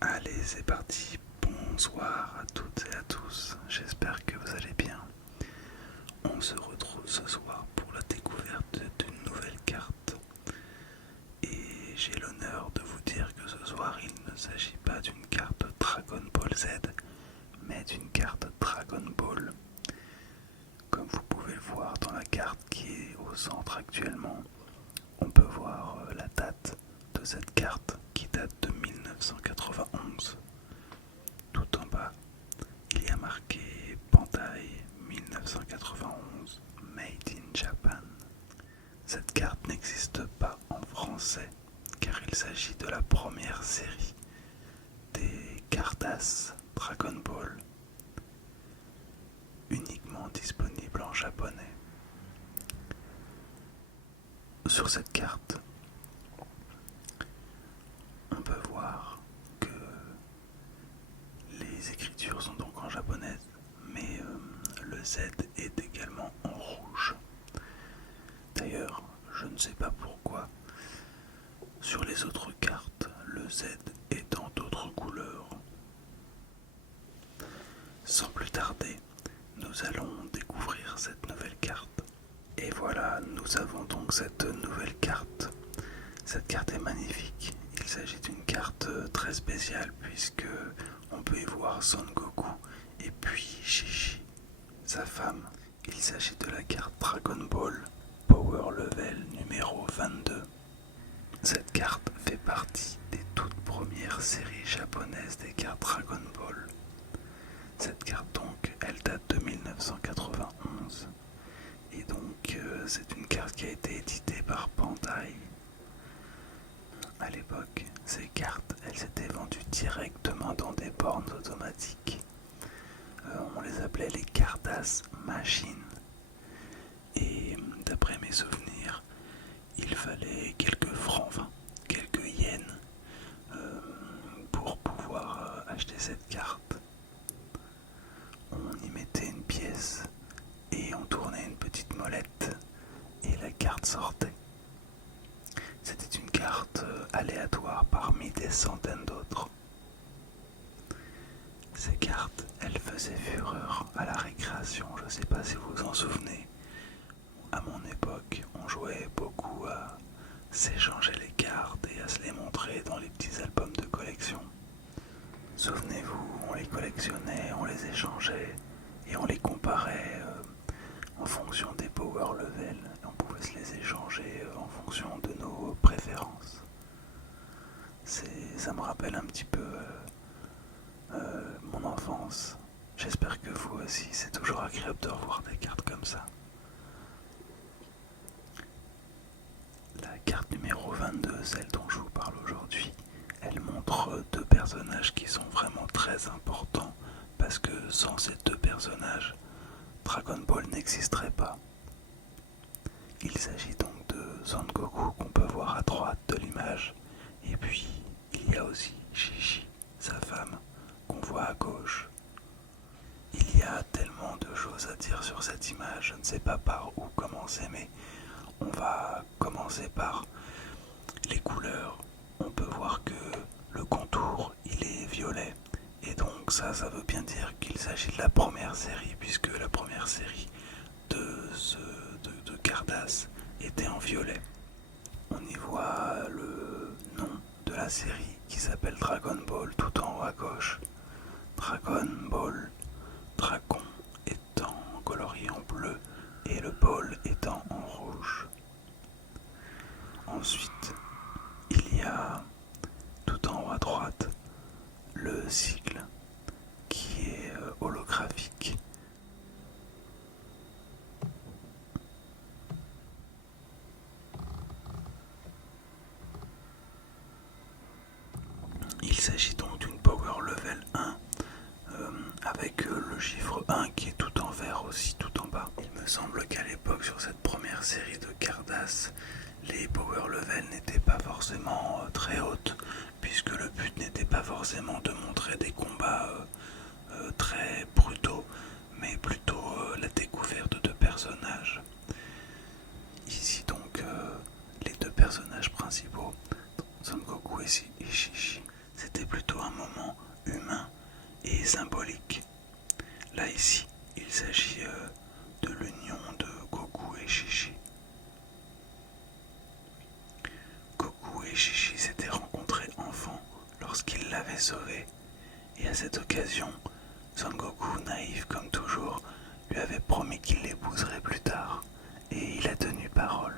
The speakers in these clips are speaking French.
Allez, c'est parti. Bonsoir à toutes et à tous. J'espère que vous allez bien. On se retrouve ce soir pour la découverte d'une nouvelle carte. Et j'ai l'honneur de vous dire que ce soir, il ne s'agit pas d'une carte Dragon Ball Z, mais d'une carte Dragon Ball. Comme vous pouvez le voir dans la carte qui est au centre actuellement, on peut voir la date de cette carte qui date de 1991. Tout en bas, il y a marqué Bandai 1991 Made in Japan. Cette carte n'existe pas en français car il s'agit de la première série des Cardass Dragon Ball, uniquement disponible en japonais. Sur cette carte, on peut voir que les écritures sont donc en japonais, mais le Z est également en rouge. D'ailleurs, je ne sais pas pourquoi, sur les autres cartes, le Z est en d'autres couleurs. Sans plus tarder, nous allons découvrir cette nouvelle carte. Et voilà, nous avons donc cette nouvelle carte. Cette carte est magnifique. Il s'agit d'une carte très spéciale puisque on peut y voir Son Goku et puis Chi-Chi, sa femme. Il s'agit de la carte Dragon Ball Power Level numéro 22. Cette carte fait partie des toutes premières séries japonaises des cartes Dragon Ball. Cette carte donc, elle date de 1991. Et donc c'est une carte qui a été éditée par Bandai. À l'époque, ces cartes, elles étaient vendues directement dans des bornes automatiques. On les appelait les Cardass Machines. Et d'après mes souvenirs, il fallait quelques francs, enfin quelques yens pour pouvoir acheter cette carte. On y mettait une pièce et on tournait une petite molette et la carte sortait. C'était une carte aléatoire parmi des centaines d'autres. Ces cartes, elles faisaient fureur à la récréation, je ne sais pas si vous vous en souvenez. À mon époque, on jouait beaucoup à s'échanger les cartes et à se les montrer dans les petits albums de collection. Souvenez-vous, on les collectionnait, on les échangeait et on les comparait en fonction des power level. On pouvait se les échanger en fonction de nos préférences. Ça me rappelle un petit peu mon enfance. J'espère que vous aussi, c'est toujours agréable de revoir des cartes comme ça. La carte numéro 22, celle dont je vous parle aujourd'hui, elle montre deux personnages qui sont vraiment très importants parce que sans ces deux personnages, Dragon Ball n'existerait pas. Il s'agit donc de Son Goku qu'on peut voir à droite de l'image et puis il y a aussi Chi-Chi, sa femme, qu'on voit à gauche. Il y a tellement de choses à dire sur cette image, je ne sais pas par où commencer, mais on va commencer par les couleurs. On peut voir que le contour, il est violet. Et donc ça veut bien dire qu'il s'agit de la première série, puisque la première série de Cardass était en violet. On y voit le nom de la série qui s'appelle Dragon Ball tout en haut à gauche. Dragon Ball, dragon étant colorié en bleu et le ball étant en rouge. Ensuite, il y a tout en haut à droite le sigle qui est holographique. Il s'agit donc d'une Power Level 1 avec le chiffre 1 qui est tout en vert aussi, tout en bas. Il me semble qu'à l'époque, sur cette première série de Cardass, les Power Level n'étaient pas forcément très hautes, puisque le but n'était pas forcément de montrer des combats très brutaux, mais plutôt la découverte de personnages. Ici donc, les deux personnages principaux, Son Goku et Chi-Chi, c'était plutôt un moment humain et symbolique. Là ici, il s'agit de l'union de Goku et Chi-Chi. Goku et Chi-Chi s'étaient rencontrés enfants lorsqu'il l'avait sauvé, et à cette occasion, Son Goku, naïf comme toujours, lui avait promis qu'il l'épouserait plus tard, et il a tenu parole.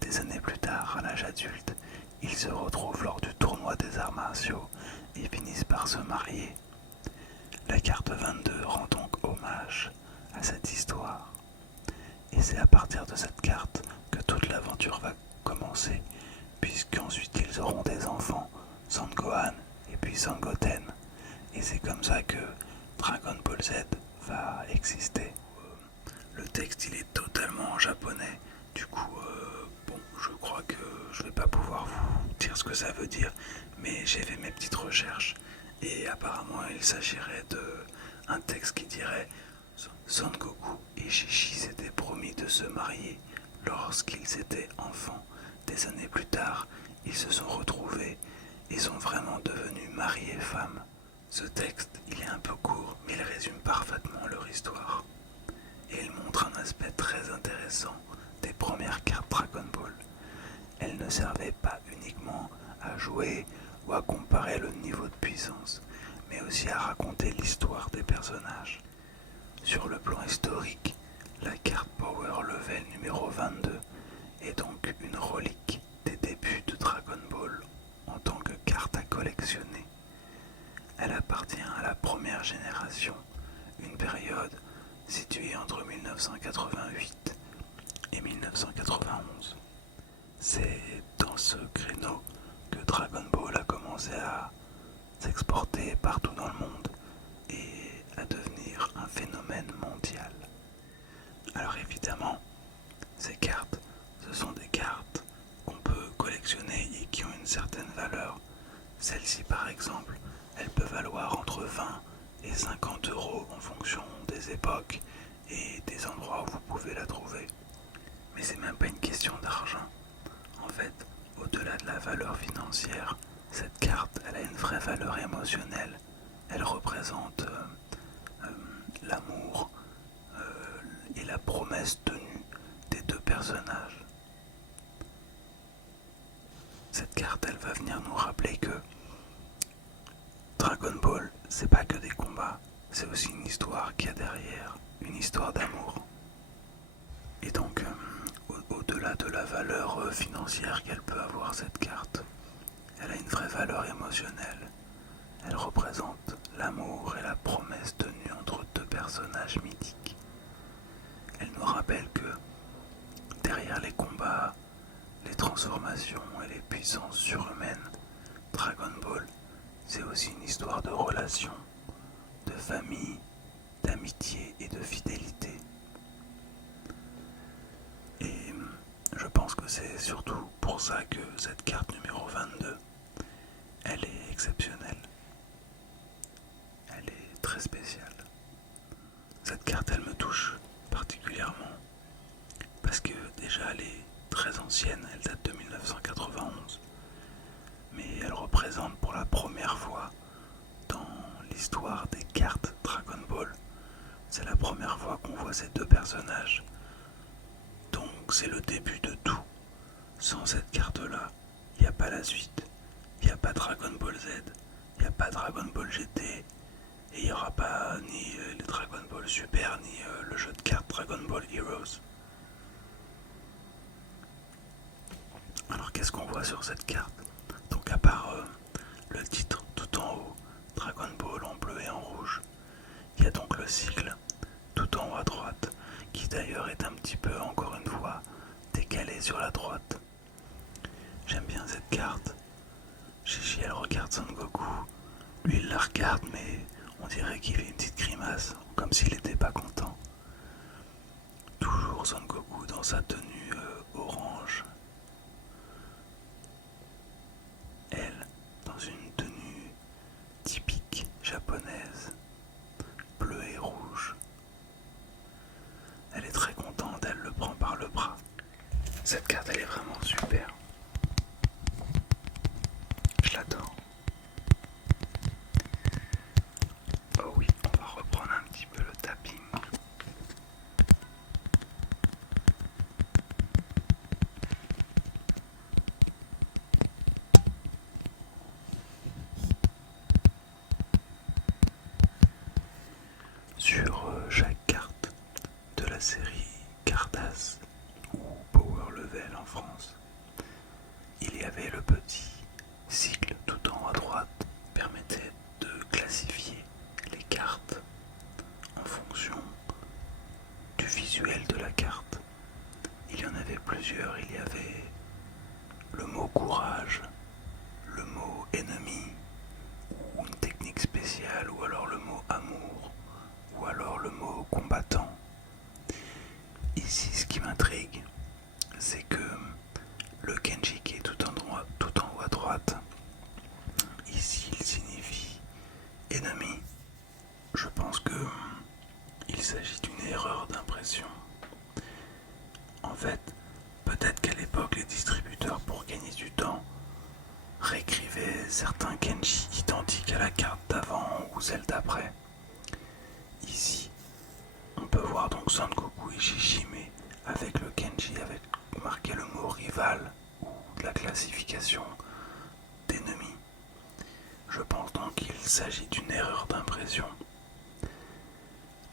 Des années plus tard, à l'âge adulte, ils se retrouvent lors du tournoi des arts martiaux et finissent par se marier. La carte 22 rend donc hommage à cette histoire. Et c'est à partir de cette carte que toute l'aventure va commencer, puisqu'ensuite ils auront des enfants, Son Gohan et puis Son Goten. Et c'est comme ça que Dragon Ball Z va exister. Le texte il est totalement en japonais, du coup je crois que je vais pas pouvoir vous dire ce que ça veut dire, mais j'ai fait mes petites recherches et apparemment il s'agirait d'un texte qui dirait: Son Goku et Chi-Chi s'étaient promis de se marier lorsqu'ils étaient enfants. Des années plus tard, ils se sont retrouvés et sont vraiment devenus mari et femme. Ce texte, il est un peu court, mais il résume parfaitement leur histoire. Et il montre un aspect très intéressant des premières cartes Dragon Ball. Elles ne servaient pas uniquement à jouer ou à comparer le niveau de puissance, mais aussi à raconter l'histoire des personnages. Sur le plan historique, la carte Power Level numéro 22 est donc une relique des débuts de Dragon Ball en tant que carte à collectionner. Elle appartient à la première génération, une période située entre 1988 et 1991. C'est dans ce créneau que Dragon Ball a commencé à s'exporter partout dans le monde et à devenir un phénomène mondial. Alors évidemment, ces cartes, ce sont des cartes qu'on peut collectionner et qui ont une certaine valeur. Celle-ci par exemple, elle peut valoir entre 20 et 50 euros en fonction des époques et des endroits où vous pouvez la trouver. Mais c'est même pas une question d'argent. En fait, au-delà de la valeur financière, cette carte, elle a une vraie valeur émotionnelle. Elle représente l'amour et la promesse tenue des deux personnages. Cette carte, elle va venir nous rappeler que Dragon Ball, c'est pas que des combats, c'est aussi une histoire qu'il y a derrière, une histoire d'amour. Et donc, au-delà de la valeur financière qu'elle peut avoir, cette carte, elle a une vraie valeur émotionnelle. Elle représente l'amour et la promesse tenue entre deux personnages mythiques. Elle nous rappelle que derrière les combats, les transformations et les puissances surhumaines, Dragon Ball, c'est aussi une histoire de relations, de famille, d'amitié et de fidélité. Et je pense que c'est surtout pour ça que cette carte numéro 22, elle est exceptionnelle. Elle est très spéciale. Cette carte, elle me touche particulièrement parce que déjà elle est très ancienne, elle date de 1991. Mais elle représente pour la première fois dans l'histoire des cartes Dragon Ball, c'est la première fois qu'on voit ces deux personnages. Donc c'est le début de tout. Sans cette carte-là, il n'y a pas la suite. Il n'y a pas Dragon Ball Z, il n'y a pas Dragon Ball GT, et il n'y aura pas ni les Dragon Ball Super, ni le jeu de cartes Dragon Ball Heroes. Alors qu'est-ce qu'on voit sur cette carte? Donc à part le titre tout en haut, Dragon Ball en bleu et en rouge, il y a donc le sigle tout en haut à droite, qui d'ailleurs est un petit peu, encore une fois, décalé sur la droite. J'aime bien cette carte. Chi-Chi, elle regarde Son Goku. Lui, il la regarde, mais on dirait qu'il fait une petite grimace, comme s'il n'était pas content. Toujours Son Goku dans sa tenue orange. Elle, dans une tenue typique japonaise, bleu et rouge. Elle est très contente, elle le prend par le bras. Cette carte, elle est vraiment super. Je l'adore. France. Il y avait le petit sigle tout en haut à droite qui permettait de classifier les cartes en fonction du visuel de la carte. Il y en avait plusieurs, il y avait le mot courage, le mot ennemi, ou une technique spéciale, ou alors le mot amour, ou alors le mot combattant. Ici, ce qui m'intrigue, c'est que le Kenji qui est tout en haut à droite, ici il signifie ennemi. Je pense que il s'agit d'une erreur d'impression. En fait, peut-être qu'à l'époque, les distributeurs, pour gagner du temps, réécrivaient certains Kenji identiques à la carte d'avant ou celle d'après. Ici, on peut voir donc Son Goku et Shishime avec le Kenji avec marqué le mot rival ou de la classification d'ennemi. Je pense donc qu'il s'agit d'une erreur d'impression.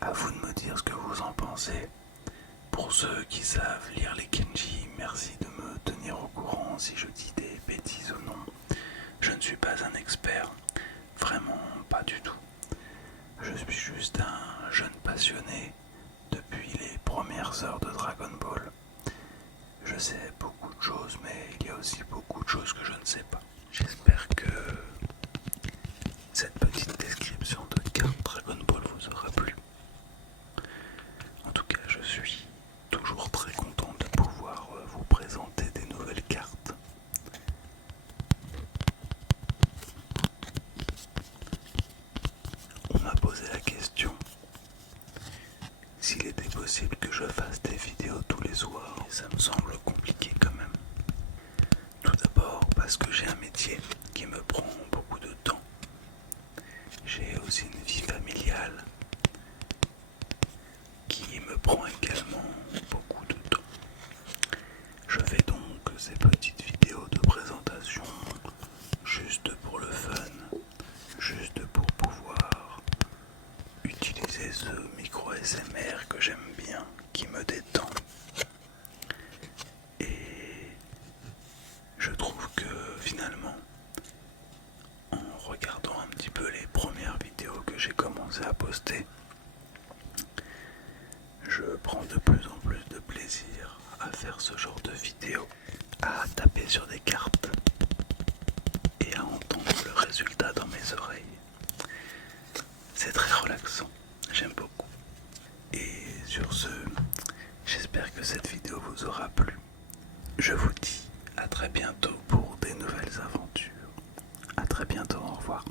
À vous de me dire ce que vous en pensez. Pour ceux qui savent lire les Kenji, merci de me tenir au courant si je dis des bêtises ou non. Je ne suis pas un expert, vraiment pas du tout. Je suis juste un jeune passionné depuis les premières heures de Dragon Ball. Je sais beaucoup de choses, mais il y a aussi beaucoup de choses que je ne sais pas. J'espère que cette petite description de carte Dragon Ball vous aura plu. En tout cas, je suis toujours très content de pouvoir vous présenter des nouvelles cartes. On m'a posé la question s'il était possible que je fasse des vidéos tous les soirs. Et ça me semble compliqué quand même. Tout d'abord parce que j'ai un métier qui me prend beaucoup de temps. J'ai aussi une vie familiale qui me prend également beaucoup de temps. Je fais donc ces petites vidéos de présentation juste pour le fun, juste pour pouvoir utiliser ce micro ASMR que j'aime bien, qui me détend. Et je trouve que finalement, en regardant un petit peu les premières vidéos que j'ai commencé à poster, je prends de plus en plus de plaisir à faire ce genre de vidéos, à taper sur des cartes et à entendre le résultat dans mes oreilles. C'est très relaxant, j'aime beaucoup. Et sur ce, j'espère que cette vidéo vous aura plu. Je vous dis à très bientôt pour des nouvelles aventures. À très bientôt, au revoir.